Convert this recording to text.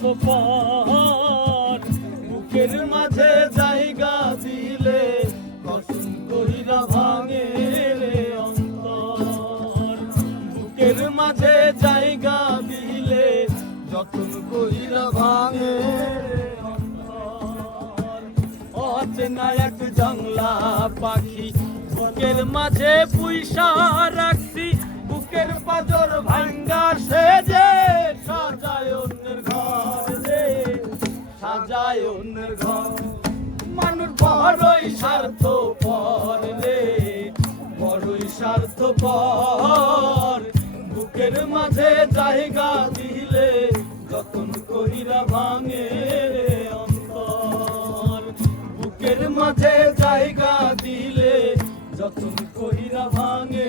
স্বার্থপর বুকের মাঝে জায়গা দিলে, কসম কইরা ভাঙে রে অন্তর। বুকের মাঝে জায়গা দিলে, যতন কইরা ভাঙে অচেনা এক জংলা পাখি, বুকের মাঝে পুইসা রাখছি, বুকের পাজর ভাঙ্গা অন্যের ঘর। মানুষ বড়ই স্বার্থ পর রে। বড়ই স্বার্থ পর বুকের মাঝে জায়গা দিলে যতন কহিরা ভাঙে রে অন্তর। বুকের মাঝে জায়গা দিলে যতন কহিরা ভাঙে